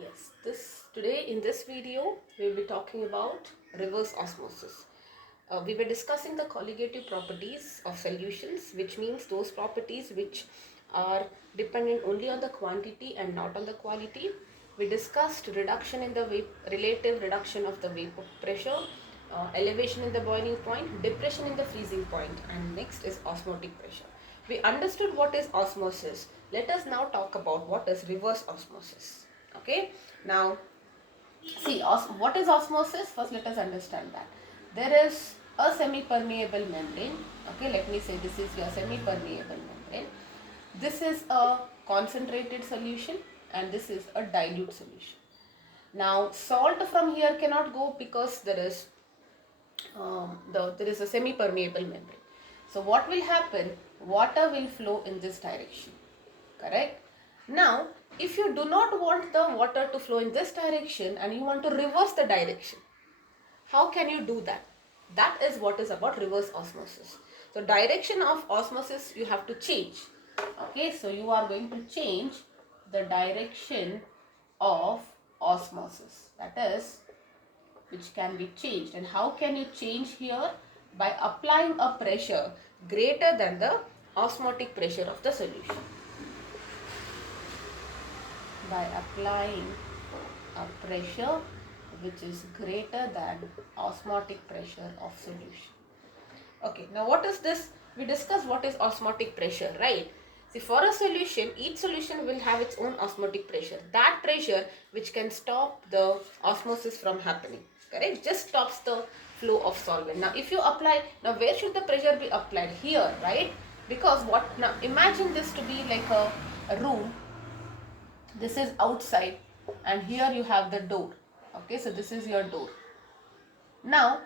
Yes, today in this video we will be talking about reverse osmosis. We were discussing the colligative properties of solutions, which means those properties which are dependent only on the quantity and not on the quality. We discussed reduction in the relative reduction of the vapor pressure, elevation in the boiling point, depression in the freezing point, and next is osmotic pressure. We understood what is osmosis. Let us now talk about what is reverse osmosis. Okay, now see, what is osmosis? First, let us understand that. There is a semi-permeable membrane. Okay, let me say this is your semi-permeable membrane. This is a concentrated solution and this is a dilute solution. Now, salt from here cannot go because there is a semi-permeable membrane. So, what will happen? Water will flow in this direction. Correct? Now, if you do not want the water to flow in this direction and you want to reverse the direction, how can you do that? That is what is about reverse osmosis. So, direction of osmosis you have to change. Okay, so you are going to change the direction of osmosis. That is, which can be changed. And how can you change here? By applying a pressure greater than the osmotic pressure of the solution. By applying a pressure which is greater than osmotic pressure of solution. Okay, now what is this? We discussed what is osmotic pressure, right? See, for a solution, each solution will have its own osmotic pressure. That pressure which can stop the osmosis from happening, correct? Just stops the flow of solvent. Now, if you apply, now where should the pressure be applied? Here, right? Because what, now imagine this to be like a room. This is outside and here you have the door. Okay, so this is your door. Now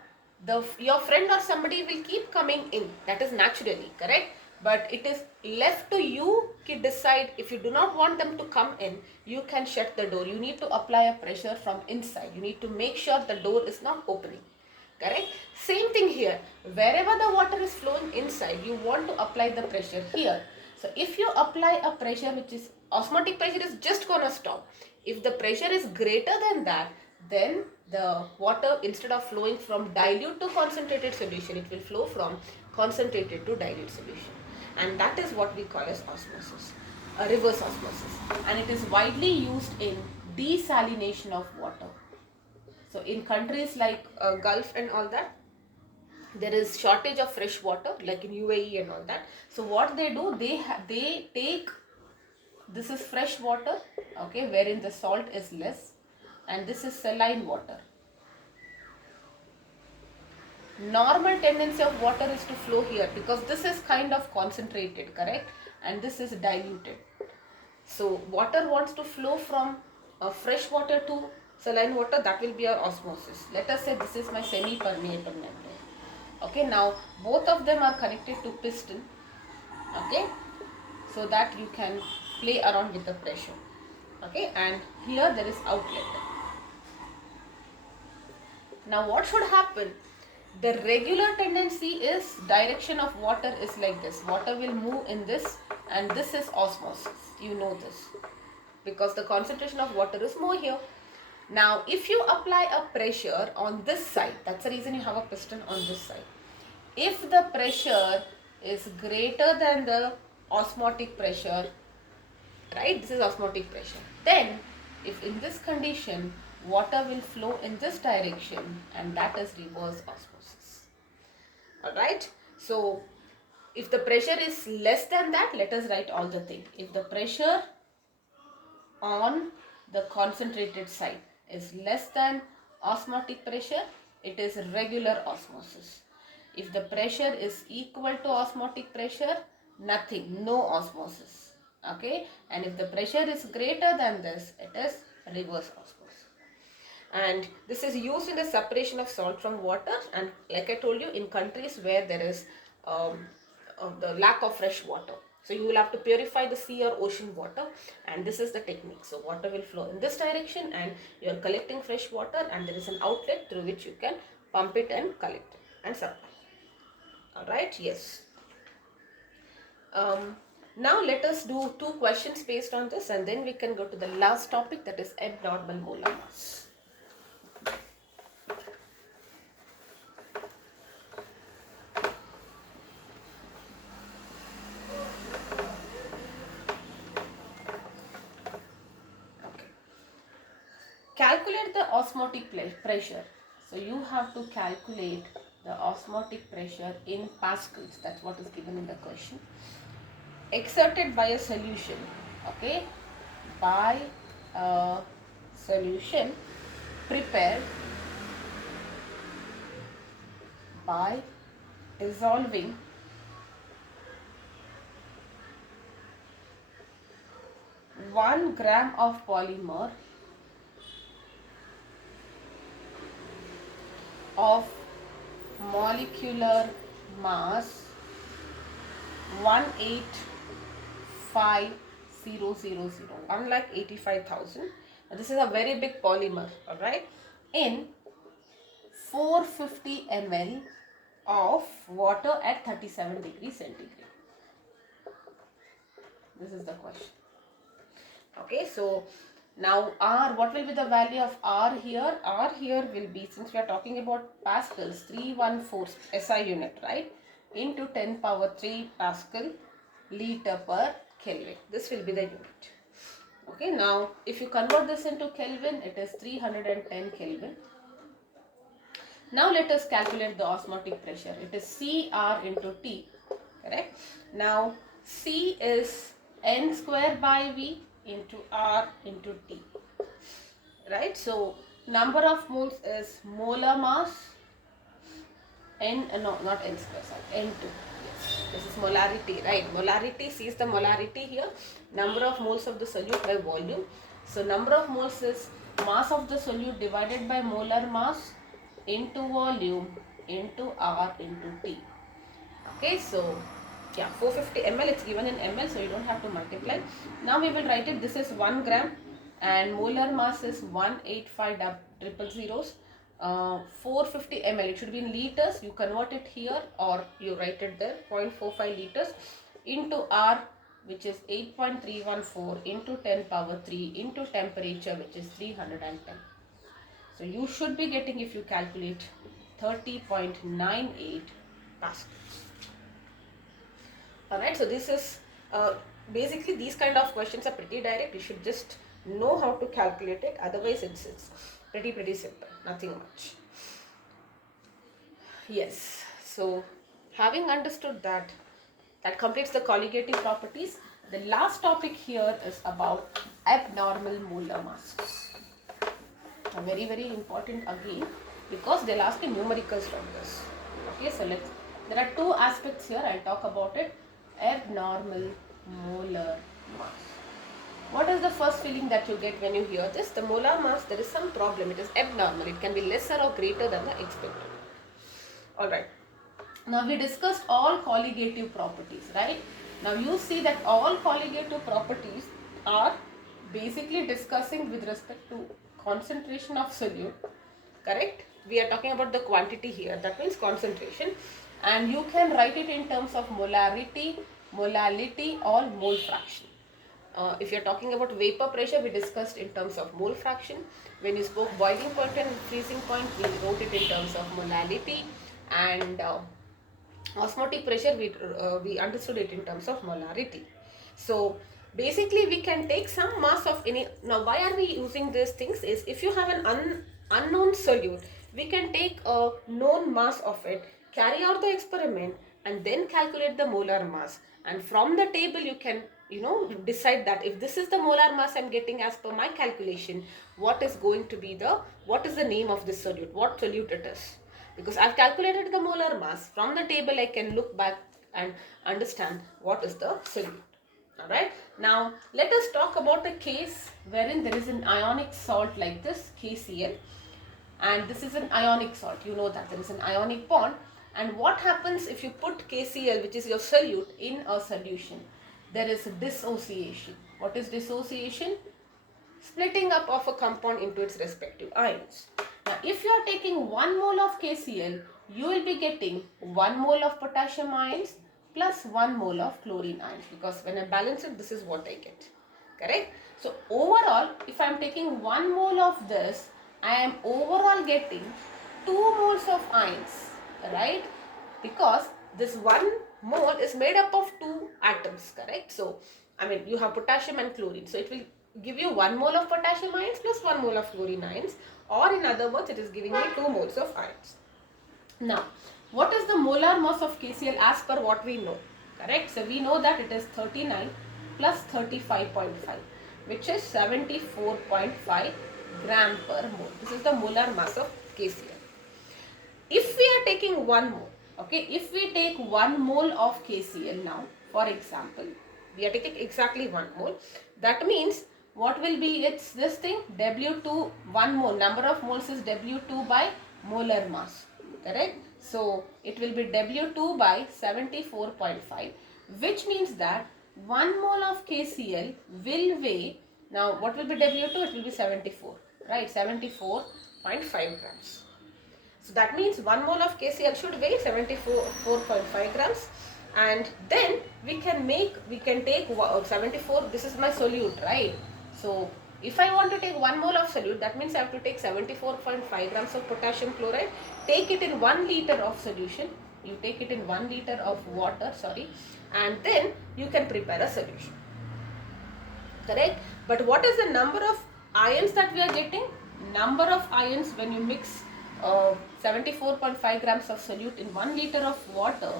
your friend or somebody will keep coming in, that is naturally correct, but it is left to you to decide. If you do not want them to come in, you can shut the door. You need to apply a pressure from inside. You need to make sure the door is not opening. Correct? Same thing here. Wherever the water is flowing inside, you want to apply the pressure here. So if you apply a pressure which is osmotic pressure is just gonna stop. If the pressure is greater than that, then the water, instead of flowing from dilute to concentrated solution, it will flow from concentrated to dilute solution. And that is what we call as osmosis, a reverse osmosis. And it is widely used in desalination of water. So in countries like Gulf and all that, there is shortage of fresh water, like in UAE and all that. So what they do, they take, this is fresh water, okay, wherein the salt is less, and this is saline water. Normal tendency of water is to flow here because this is kind of concentrated, correct, and this is diluted. So water wants to flow from fresh water to saline water. That will be our osmosis. Let us say this is my semi-permeable membrane. Okay, now both of them are connected to piston. Okay, so that you can play around with the pressure. Okay, and here there is outlet. Now what should happen? The regular tendency is direction of water is like this. Water will move in this, and this is osmosis. You know this because the concentration of water is more here. Now if you apply a pressure on this side, that's the reason you have a piston on this side. If the pressure is greater than the osmotic pressure, right, this is osmotic pressure, then if in this condition water will flow in this direction, and that is reverse osmosis. Alright, so if the pressure is less than that, let us write all the thing. If the pressure on the concentrated side is less than osmotic pressure, it is regular osmosis. If the pressure is equal to osmotic pressure, nothing, no osmosis. Okay, and if the pressure is greater than this, it is reverse osmosis. And this is used in the separation of salt from water, and like I told you, in countries where there is the lack of fresh water, so you will have to purify the sea or ocean water, and this is the technique. So water will flow in this direction and you are collecting fresh water, and there is an outlet through which you can pump it and collect it and supply. Alright, yes. Now let us do 2 questions based on this, and then we can go to the last topic, that is abnormal molar mass. Calculate the osmotic pressure. So you have to calculate the osmotic pressure in pascals. That's what is given in the question. Exerted by a solution. Okay, by a solution prepared by dissolving 1 gram of polymer of molecular mass 185,000, 1,85,000. This is a very big polymer, alright, in 450 ml of water at 37 degrees centigrade. This is the question. Okay, so now R, what will be the value of R here? R here will be, since we are talking about pascals, 314 SI unit, right, into 10 power 3 pascal liter per Kelvin. This will be the unit. Okay, now if you convert this into Kelvin, it is 310 Kelvin. Now let us calculate the osmotic pressure. It is CR into T, correct? Now C is N square by V into R into T, right? So number of moles is molar mass, no, not N square, sorry, N2. Yes, this is molarity, right? Molarity, C is the molarity here. Number of moles of the solute by volume. So number of moles is mass of the solute divided by molar mass into volume into R into T. Okay, so yeah, 450 ml, it's given in ml, so you don't have to multiply. Now we will write it. This is 1 gram and molar mass is 185,000. 450 ml, it should be in liters. You convert it here or you write it there, 0.45 liters into R, which is 8.314 into 10 power 3 into temperature, which is 310. So you should be getting, if you calculate, 30.98 pascals. Alright, so this is basically, these kind of questions are pretty direct. You should just know how to calculate it. Otherwise it's pretty simple, nothing much. Yes, so having understood that, that completes the colligative properties. The last topic here is about abnormal molar masses. Very important again, because they'll ask you numericals from this. Okay, so there are 2 aspects here. I'll talk about it. Abnormal molar mass. What is the first feeling that you get when you hear this? The molar mass, there is some problem. It is abnormal. It can be lesser or greater than the expected. Alright. Now we discussed all colligative properties, right? Now you see that all colligative properties are basically discussing with respect to concentration of solute, correct? We are talking about the quantity here, that means concentration, and you can write it in terms of molarity, molality or mole fraction. If you are talking about vapor pressure, we discussed in terms of mole fraction. When you spoke boiling point and freezing point, we wrote it in terms of molality, and osmotic pressure, we understood it in terms of molarity. So basically we can take some mass of any. Now why are we using these things is, if you have an unknown solute, we can take a known mass of it, carry out the experiment and then calculate the molar mass, and from the table you can decide that if this is the molar mass I'm getting as per my calculation, what is going to be what is the name of this solute, what solute it is. Because I've calculated the molar mass, from the table I can look back and understand what is the solute. Alright, now let us talk about a case wherein there is an ionic salt like this, KCl, and this is an ionic salt. You know that there is an ionic bond, and what happens if you put KCl, which is your solute, in a solution? There is dissociation. What is dissociation? Splitting up of a compound into its respective ions. Now, if you are taking 1 mole of KCl, you will be getting 1 mole of potassium ions plus 1 mole of chlorine ions, because when I balance it, this is what I get. Correct? So overall, if I am taking 1 mole of this, I am overall getting 2 moles of ions, right? Because this 1 mole is made up of 2 atoms, correct? So, I mean, you have potassium and chlorine. So, it will give you 1 mole of potassium ions plus 1 mole of chlorine ions, or in other words, it is giving me 2 moles of ions. Now, what is the molar mass of KCl as per what we know? Correct? So, we know that it is 39 plus 35.5, which is 74.5 gram per mole. This is the molar mass of KCl. If we are taking 1 mole, okay, if we take 1 mole of KCl now, for example, we are taking exactly 1 mole. That means what will be it's this thing, W2, 1 mole, number of moles is W2 by molar mass, correct? So, it will be W2 by 74.5, which means that 1 mole of KCl will weigh, now what will be W2? It will be 74, right? 74.5 grams. So that means 1 mole of KCl should weigh 74.5 grams, and then we can take 74, this is my solute, right? So if I want to take 1 mole of solute, that means I have to take 74.5 grams of potassium chloride, take it in 1 liter of solution, you take it in 1 liter of water, and then you can prepare a solution. Correct? But what is the number of ions that we are getting? Number of ions when you mix 74.5 grams of solute in 1 liter of water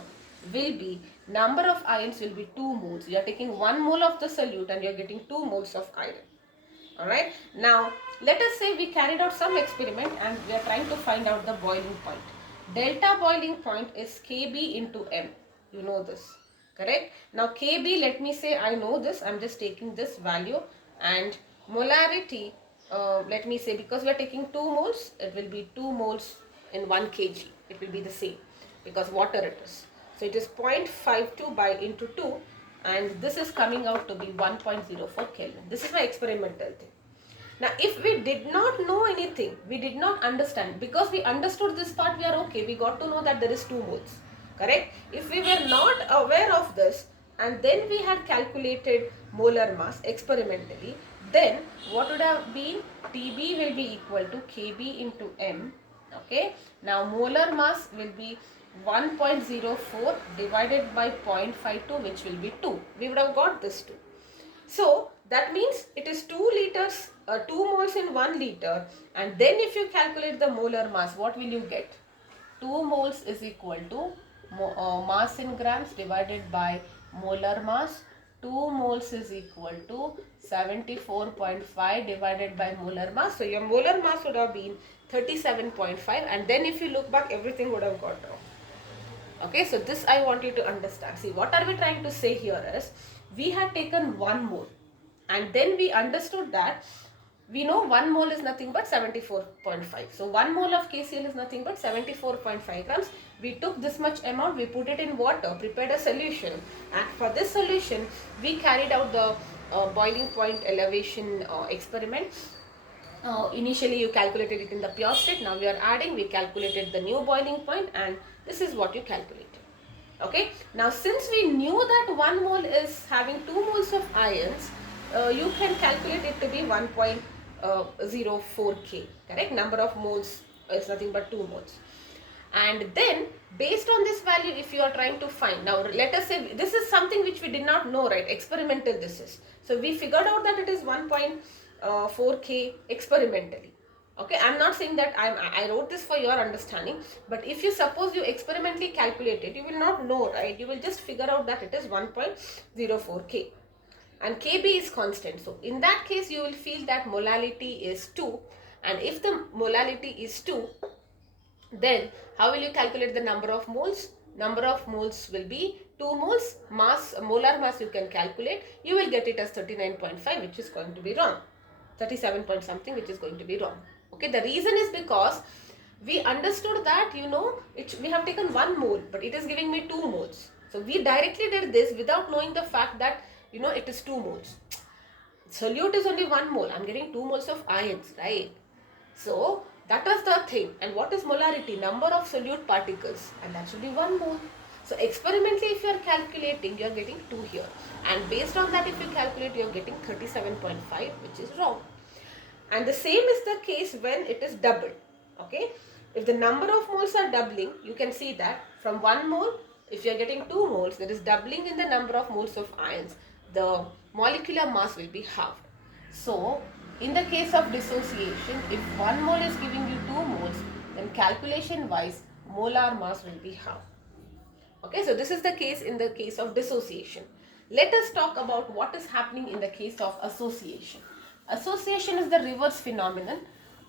will be, number of ions will be 2 moles. You are taking 1 mole of the solute and you are getting 2 moles of iron. Alright. Now, let us say we carried out some experiment and we are trying to find out the boiling point. Delta boiling point is Kb into M. You know this. Correct? Now, Kb, let me say I know this. I am just taking this value, and molarity, let me say, because we are taking 2 moles, it will be 2 moles in 1 kg. It will be the same because water it is. So, it is 0.52 by into 2, and this is coming out to be 1.04 Kelvin. This is my experimental thing. Now, if we did not know anything, we did not understand, because we understood this part, we are okay. We got to know that there is 2 moles. Correct? If we were not aware of this and then we had calculated molar mass experimentally, then what would have been? Tb will be equal to Kb into M. Okay. Now, molar mass will be 1.04 divided by 0.52, which will be 2. We would have got this 2. So, that means it is 2 liters, 2 moles in 1 liter, and then if you calculate the molar mass, what will you get? 2 moles is equal to mass in grams divided by molar mass. 2 moles is equal to 74.5 divided by molar mass. So, your molar mass would have been 37.5, and then if you look back, everything would have got wrong. Okay, so this I want you to understand. See, what are we trying to say here is, we had taken 1 mole and then we understood that we know 1 mole is nothing but 74.5. So 1 mole of KCl is nothing but 74.5 grams. We took this much amount, we put it in water, prepared a solution, and for this solution we carried out the boiling point elevation experiment. Initially you calculated it in the pure state, now we are adding, we calculated the new boiling point, and this is what you calculated. Okay, now since we knew that 1 mole is having 2 moles of ions, you can calculate it to be 1.04 K, correct? Number of moles is nothing but 2 moles. And then based on this value, if you are trying to find, now let us say this is something which we did not know, right? Experimental this is. So we figured out that it is 1.4 K experimentally. Okay, I am not saying that I wrote this for your understanding, but if you suppose you experimentally calculate it, you will not know, right? You will just figure out that it is 1.04 K. And Kb is constant. So in that case, you will feel that molality is 2. And if the molality is 2, then how will you calculate the number of moles? Number of moles will be 2 moles. Mass, molar mass you can calculate. You will get it as 39.5, which is going to be wrong. 37 point something, which is going to be wrong. Okay, the reason is because we understood that, we have taken 1 mole, but it is giving me 2 moles. So we directly did this without knowing the fact that, it is 2 moles. Solute is only 1 mole. I am getting 2 moles of ions, right? So that was the thing. And what is molarity? Number of solute particles. And that should be 1 mole. So experimentally if you are calculating, you are getting 2 here, and based on that if you calculate, you are getting 37.5, which is wrong. And the same is the case when it is doubled. Okay, if the number of moles are doubling, you can see that from 1 mole, if you are getting 2 moles, there is doubling in the number of moles of ions, the molecular mass will be halved. So in the case of dissociation, if 1 mole is giving you 2 moles, then calculation wise molar mass will be halved. Okay, so this is the case in the case of dissociation. Let us talk about what is happening in the case of association. Association is the reverse phenomenon.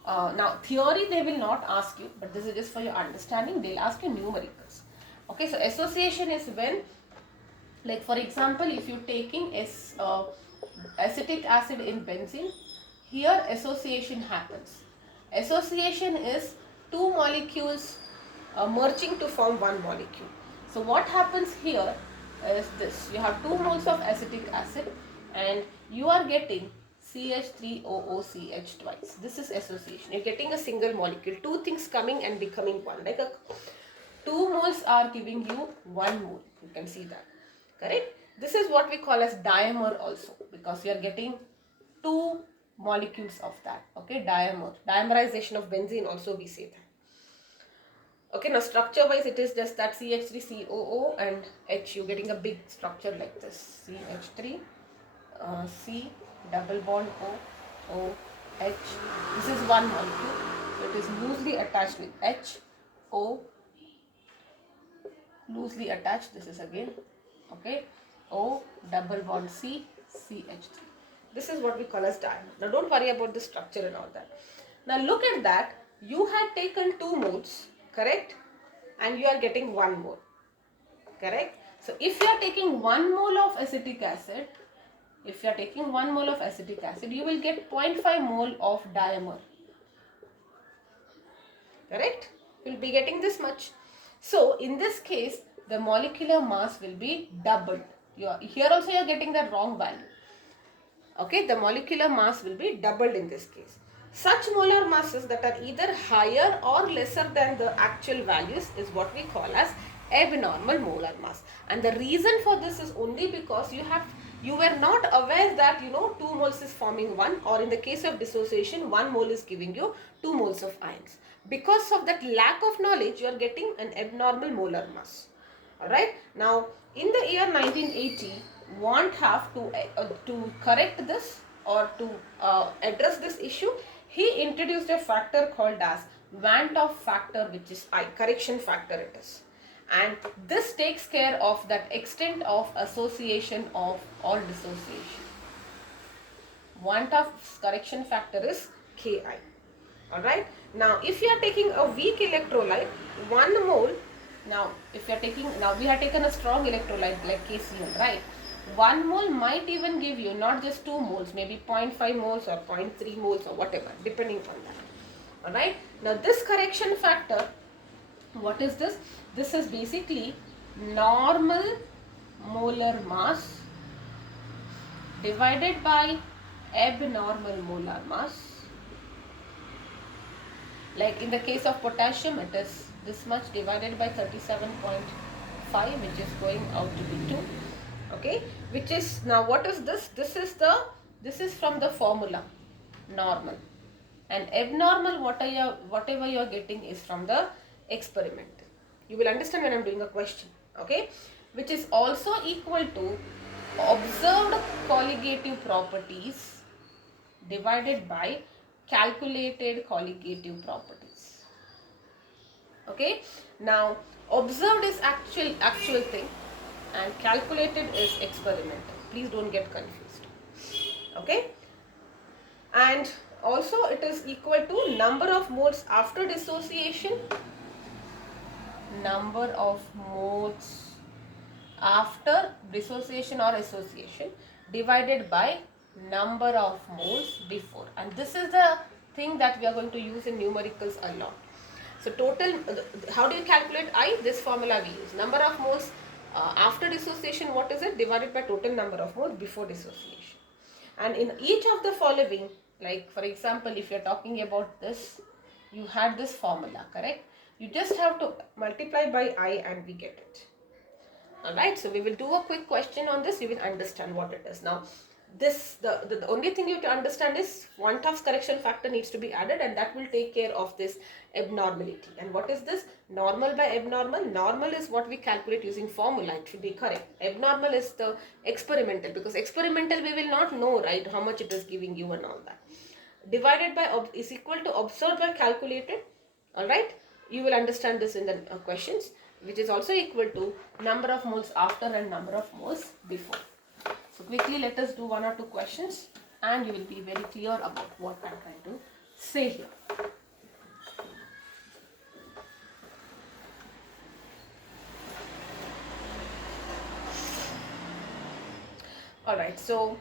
Now, theory they will not ask you, but this is just for your understanding. They'll ask you numericals. Okay, so association is when, like for example, if you're taking acetic acid in benzene, here association happens. Association is 2 molecules merging to form 1 molecule. So what happens here is this. You have 2 moles of acetic acid and you are getting CH3OOCH twice. This is association. You're getting a single molecule. 2 things coming and becoming 1. Like 2 moles are giving you 1 mole. You can see that. Correct? This is what we call as dimer also, because you are getting 2 molecules of that. Okay, dimer. Dimerization of benzene also we say that. Okay, now structure wise it is just that CH3COO and H, you getting a big structure like this. CH3, C, double bond O, H. This is 1 molecule. So it is loosely attached with H, O, loosely attached. This is again, okay, O, double bond C, CH3. This is what we call as dimer. Now don't worry about the structure and all that. Now look at that. You had taken 2 moles, correct? And you are getting 1 mole, correct? So if you are taking 1 mole of acetic acid, you will get 0.5 mole of dimer, correct? You will be getting this much. So in this case, the molecular mass will be doubled. Here also you are getting the wrong value. Okay, the molecular mass will be doubled in this case. Such molar masses that are either higher or lesser than the actual values is what we call as abnormal molar mass. And the reason for this is only because you were not aware that 2 moles is forming 1, or in the case of dissociation 1 mole is giving you 2 moles of ions. Because of that lack of knowledge, you are getting an abnormal molar mass. Alright, now in the year 1980, want have to correct this or to address this issue, he introduced a factor called as Van 't Hoff factor, which is I, correction factor it is. And this takes care of that extent of association of or dissociation. Van 't Hoff's correction factor is Ki. Alright, now if you are taking a weak electrolyte, 1 mole. Now, if you are taking, now we have taken a strong electrolyte like KCl, right? 1 mole might even give you not just 2 moles, maybe 0.5 moles or 0.3 moles or whatever, depending on that. Alright, now this correction factor, what is this? This is basically normal molar mass divided by abnormal molar mass. Like in the case of potassium, it is this much divided by 37.5, which is going out to be 2. Okay, which is, now what is this? This is from the formula, normal, and abnormal whatever you are getting is from the experiment. You will understand when I am doing a question. Okay, which is also equal to observed colligative properties divided by calculated colligative properties. Okay, now observed is actual thing and calculated is experimental. Please don't get confused. Okay, and also it is equal to number of moles after dissociation, number of moles after dissociation or association divided by number of moles before. And this is the thing that we are going to use in numericals a lot. So total, how do you calculate I? This formula we use. Number of moles after dissociation, what is it? Divided by total number of moles before dissociation. And in each of the following, like for example, if you are talking about this, you had this formula, correct? You just have to multiply by I and we get it. Alright, so we will do a quick question on this, you will understand what it is. Now, the only thing you have to understand is one Tufts correction factor needs to be added, and that will take care of this abnormality. And what is this? Normal by abnormal. Normal is what we calculate using formula, it should be correct. Abnormal is the experimental, because experimental we will not know, right, how much it is giving you and all that. Divided by is equal to observed by calculated. Alright, you will understand this in the questions, which is also equal to number of moles after and number of moles before. So quickly let us do one or two questions and you will be very clear about what I am trying to say here. Alright, so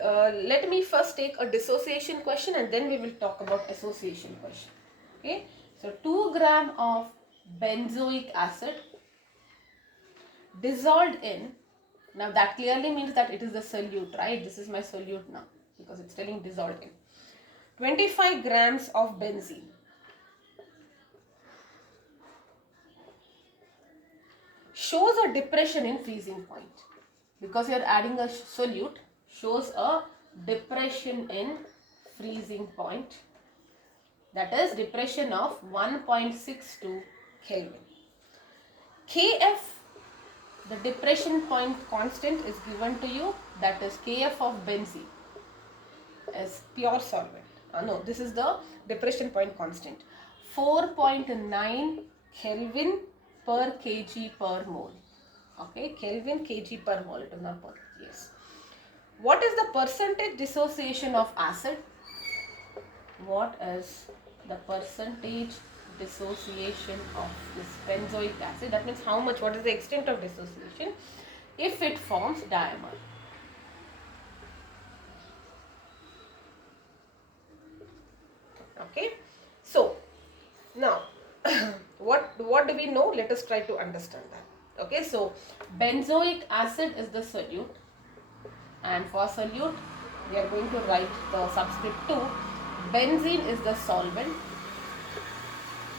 let me first take a dissociation question and then we will talk about association question. Okay, so 2 gram of benzoic acid dissolved in, now that clearly means that it is the solute, right? This is my solute now because it's telling dissolved in. 25 grams of benzene shows a depression in freezing point. Because you are adding a solute, shows a depression in freezing point, that is depression of 1.62 Kelvin. Kf, the depression point constant is given to you, that is Kf of benzene as pure solvent. No, this is the depression point constant, 4.9 Kelvin per kg per mole. Okay, Kelvin kg per mole, it is not per, yes. What is the percentage dissociation of acid? What is the percentage dissociation of this benzoic acid? That means how much, what is the extent of dissociation if it forms diamine? Okay, so now what do we know? Let us try to understand that. Okay, so benzoic acid is the solute, and for solute we are going to write the subscript 2. Benzene is the solvent,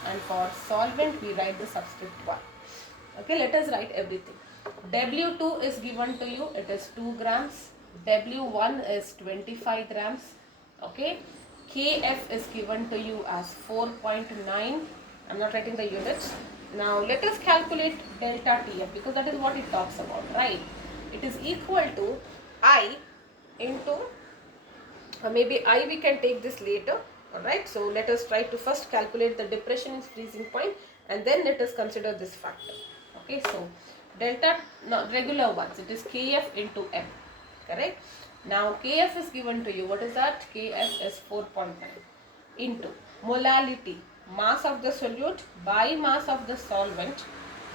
and for solvent we write the subscript 1. Okay, let us write everything. W2 is given to you, it is 2 grams. W1 is 25 grams. Okay, Kf is given to you as 4.9. I'm not writing the units. Now let us calculate delta Tf, because that is what it talks about, right? It is equal to I into, maybe I we can take this later. Alright, so let us try to first calculate the depression in freezing point and then let us consider this factor. Okay, so delta, no, regular ones, it is Kf into M, correct? Now Kf is given to you, what is that? Kf is 4.9 into molality, mass of the solute by mass of the solvent,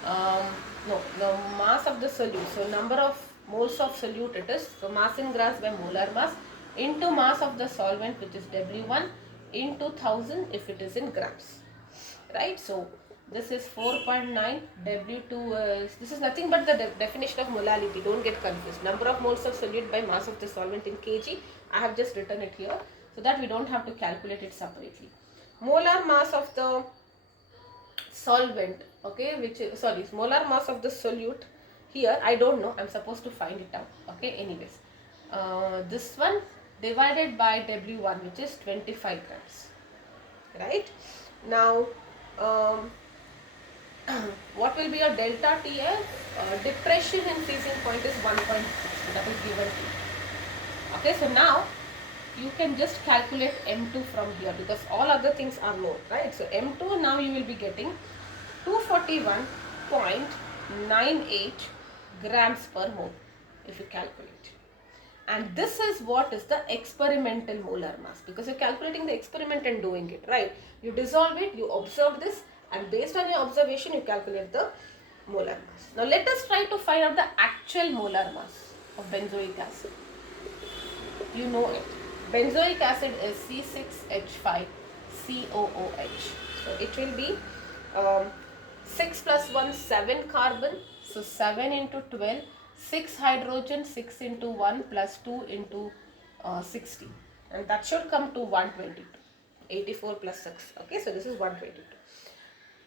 the mass of the solute, so number of moles of solute it is, so mass in grams by molar mass into mass of the solvent, which is W1 into 1000 if it is in grams, right? So this is 4.9, W2 is, this is nothing but the definition of molality, don't get confused. Number of moles of solute by mass of the solvent in kg, I have just written it here so that we don't have to calculate it separately. Molar mass of the solvent, okay, which is, sorry, molar mass of the solute, here I don't know, I'm supposed to find it out. Okay, anyways, this one divided by W1, which is 25 grams, right? Now what will be your delta Tf? Depression in freezing point is 1.6, that is given to you. Okay, so now you can just calculate M2 from here because all other things are known, right? So M2 now you will be getting 241.98 grams per mole if you calculate. And this is what is the experimental molar mass, because you're calculating the experiment and doing it, right? You dissolve it, you observe this, and based on your observation you calculate the molar mass. Now let us try to find out the actual molar mass of benzoic acid. You know it. Benzoic acid is C6H5COOH. So it will be 6 plus 1, 7 carbon. So 7 into 12, 6 hydrogen, 6 into 1 plus 2 into 60. And that should come to 122. 84 plus 6. Okay, so this is 122.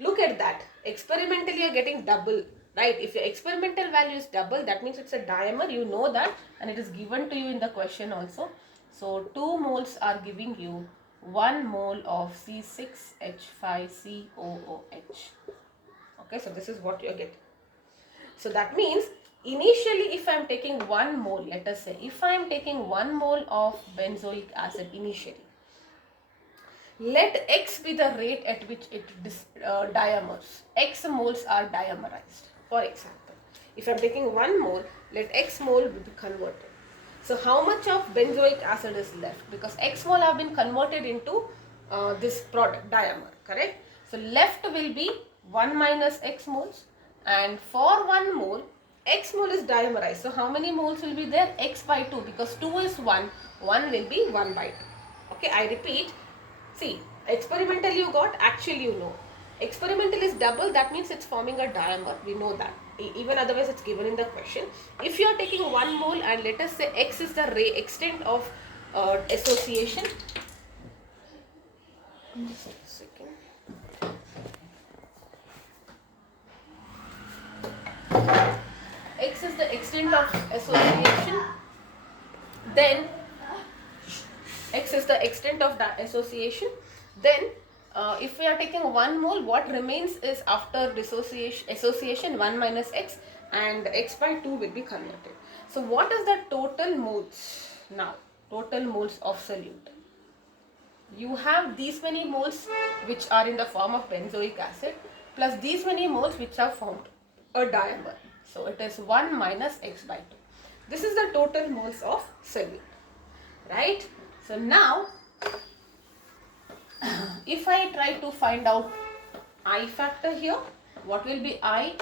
Look at that. Experimentally you are getting double, right? If your experimental value is double, that means it's a dimer, you know that, and it is given to you in the question also. So 2 moles are giving you 1 mole of C6H5COOH. Okay, so this is what you get. So that means initially if I am taking 1 mole, let us say, if I am taking 1 mole of benzoic acid initially, let X be the rate at which it diamers. X moles are dimerized. For example, if I am taking 1 mole, let X mole be converted. So how much of benzoic acid is left? Because X mole have been converted into this product, dimer, correct? So left will be 1 minus X moles, and for 1 mole, X mole is dimerized. So how many moles will be there? X by 2, because 2 is 1, 1 will be 1 by 2. Okay, I repeat. See, experimental you got, actual you know. Experimental is double, that means it's forming a dimer. We know that. Even otherwise it's given in the question. If you are taking 1 mole and let us say X is the extent of association. Just a second. X is the extent of association. Then X is the extent of that association. Then if we are taking 1 mole, what remains is after association 1 minus X, and X by 2 will be converted. So what is the total moles now? Total moles of solute. You have these many moles which are in the form of benzoic acid plus these many moles which have formed a dimer. So it is 1 minus X by 2. This is the total moles of solute. Right? So now, if I try to find out I factor here, what will be I?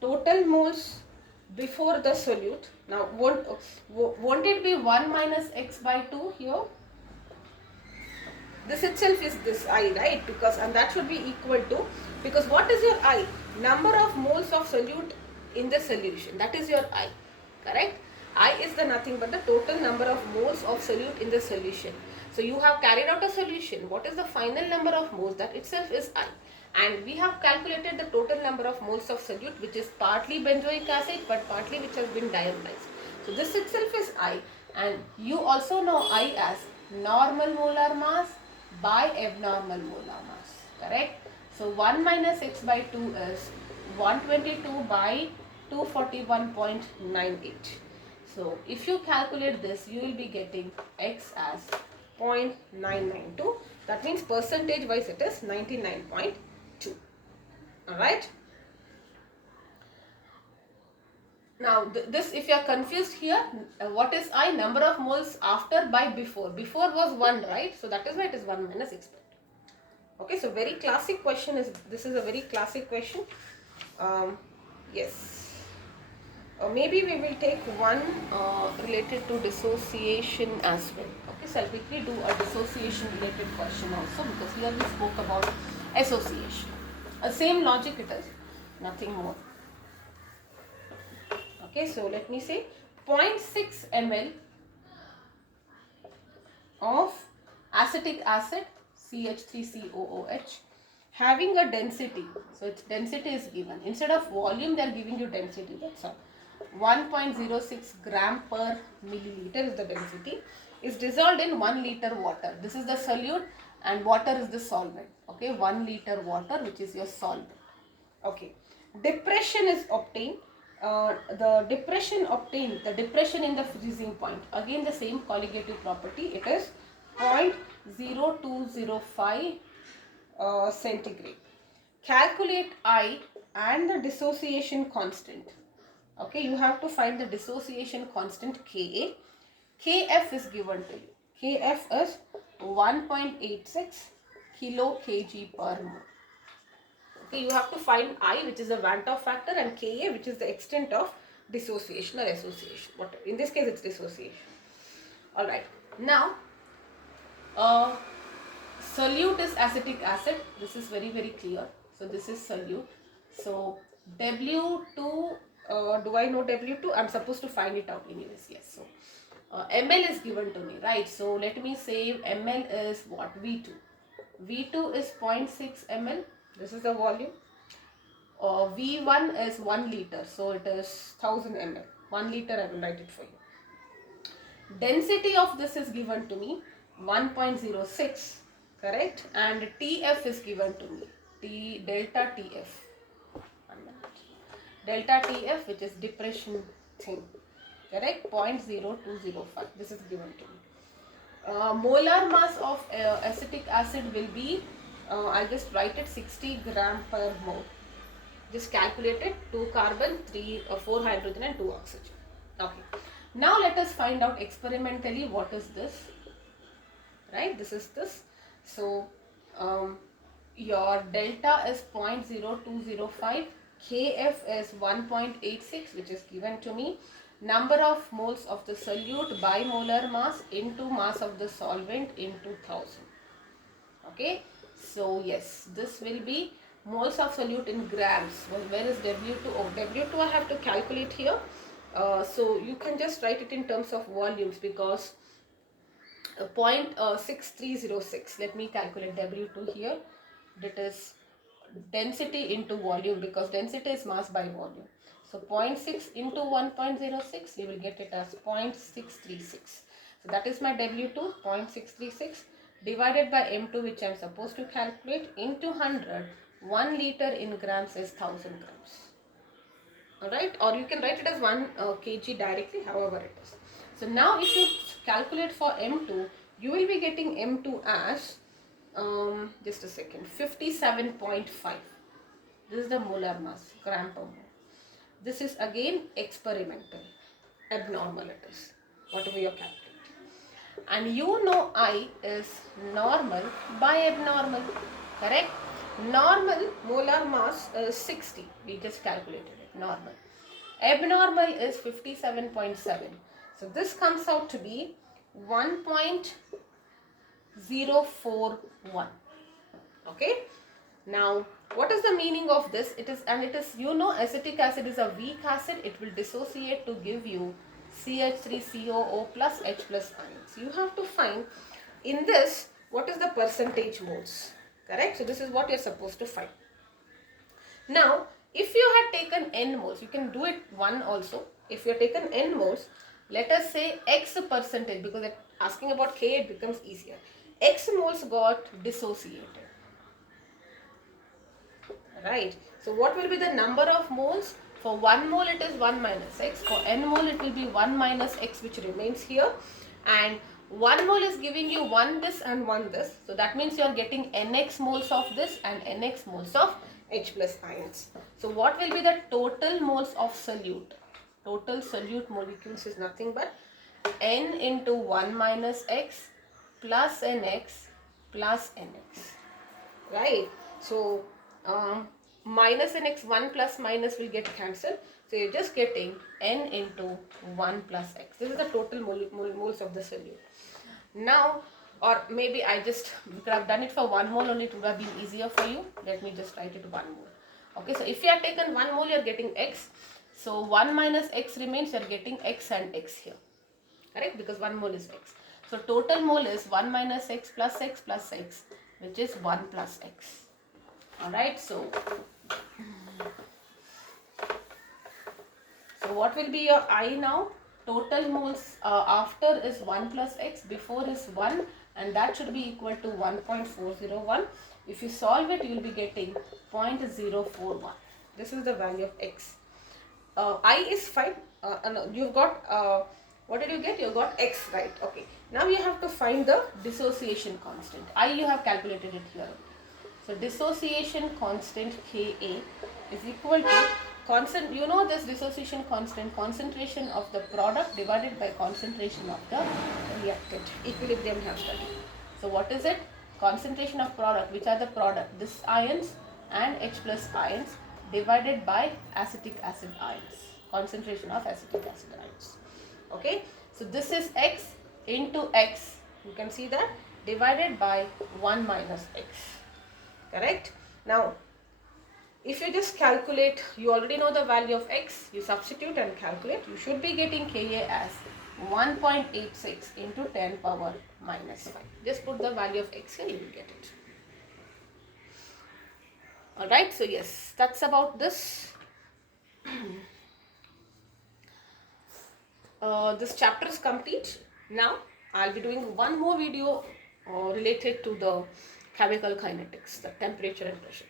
Total moles before the solute. Now, won't it be 1 minus X by 2 here? This itself is this I, right? Because, and that should be equal to, because what is your I? Number of moles of solute in the solution. That is your I, correct? I is the nothing but the total number of moles of solute in the solution. So you have carried out a solution. What is the final number of moles? That itself is I. And we have calculated the total number of moles of solute, which is partly benzoic acid but partly which has been dimerized. So this itself is I. And you also know I as normal molar mass by abnormal molar mass. Correct? So 1 minus X by 2 is 122 by 241.98. So if you calculate this, you will be getting X as 0.992. That means percentage wise it is 99.2. Alright. Now this, if you are confused here, what is I? Number of moles after by before. Before was 1, right? So that is why it is 1 minus X by 2. Okay, so very classic question is, this is a very classic question. Yes. Maybe we will take one related to dissociation as well. Okay, so I'll quickly do a dissociation related question also, because here we spoke about association. Same logic it is, nothing more. Okay, so let me say 0.6 ml of acetic acid CH3COOH having a density. So its density is given. Instead of volume, they are giving you density. That's all. 1.06 gram per milliliter is the density. Is dissolved in 1 liter water. This is the solute and water is the solvent. Okay, 1 liter water, which is your solvent. Okay, depression is obtained. The depression in the freezing point. Again, the same colligative property. It is 0.0205 centigrade. Calculate I and the dissociation constant. Okay, you have to find the dissociation constant Ka. Kf is given to you. Kf is 1.86 kilo kg per mole. Okay, you have to find I, which is the Van 't Hoff factor, and Ka, which is the extent of dissociation or association. What in this case it's dissociation. All right. Now, solute is acetic acid. This is very clear. So this is solute. So W2, do I know W2? I'm supposed to find it out anyways. Yes. So ml is given to me, right? So let me say ml is what? V2. V2 is 0.6 ml. This is the volume. V1 is 1 liter, so it is 1000 ml. 1 liter, I will write it for you. Density of this is given to me 1.06, correct, and TF is given to me delta TF, delta TF, which is depression thing, correct, 0.0205. This is given to me. Molar mass of acetic acid will be, I'll just write it, 60 gram per mole. Just calculate it, 2 carbon, 4 hydrogen and 2 oxygen. Okay. Now let us find out experimentally what is this, right? This is this. So your delta is 0.0205, Kf is 1.86, which is given to me. Number of moles of the solute by molar mass into mass of the solvent into 1000. Okay, so yes, this will be moles of solute in grams. Well, where is W2? Oh, W2 I have to calculate here. So you can just write it in terms of volumes, because 0.6306. Let me calculate W2 here. That is density into volume, because density is mass by volume. So 0.6 into 1.06, you will get it as 0.636. So that is my W2, 0.636, divided by M2, which I am supposed to calculate, into 100. 1 liter in grams is 1000 grams. Alright, or you can write it as 1 kg directly, however it is. So now if you calculate for M2, you will be getting M2 as, just a second, 57.5. This is the molar mass, gram per mole. This is again experimental, abnormal it is, whatever you are calculating. And you know I is normal by abnormal, correct? Normal molar mass is 60, we just calculated it, normal. Abnormal is 57.7. So this comes out to be 1.041. Okay. Now, what is the meaning of this? It is, you know, acetic acid is a weak acid. It will dissociate to give you CH3COO plus H plus ions. You have to find in this what is the percentage moles, correct? So this is what you are supposed to find. Now, if you had taken n moles, you can do it 1 also. If you have taken n moles, let us say X percentage, because it asking about K, it becomes easier. X moles got dissociated. Right. So what will be the number of moles? For 1 mole it is 1 minus X. For n mole it will be 1 minus X, which remains here. And 1 mole is giving you 1 this and 1 this. So that means you are getting nx moles of this and nx moles of H plus ions. So what will be the total moles of solute? Total solute molecules is nothing but n into 1 minus X plus nx plus nx. Right. So minus nx, 1 plus minus will get cancelled. So you're just getting n into 1 plus x. This is the total moles of the solute. Now, or maybe I just could have done it for 1 mole only, it would have been easier for you. Let me just write it 1 mole. Okay, so if you have taken 1 mole, you are getting x. So 1 minus x remains, you are getting x and x here. Correct? Because 1 mole is x. So total mole is 1 minus x, which is 1 plus x. Alright, so what will be your I now? Total moles after is 1 plus x, before is 1, and that should be equal to 1.401. If you solve it, you will be getting 0.041. This is the value of x. I is 5. You've got, what did you get? You got x, right? Okay. Now you have to find the dissociation constant. I you have calculated it here. So dissociation constant Ka is equal to constant, you know this dissociation constant, concentration of the product divided by concentration of the reactant. Equilibrium have studied. So what is it? Concentration of product, which are the product, this ions and H plus ions, divided by acetic acid ions. Concentration of acetic acid ions. Okay. So this is x into x. You can see that, divided by 1 minus x. Correct? Now, if you just calculate, you already know the value of x, you substitute and calculate, you should be getting Ka as 1.86 into 10 power minus 5. Just put the value of x here, you will get it. All right, so yes, that's about this. This chapter is complete. Now I'll be doing one more video related to the chemical kinetics, the temperature and pressure.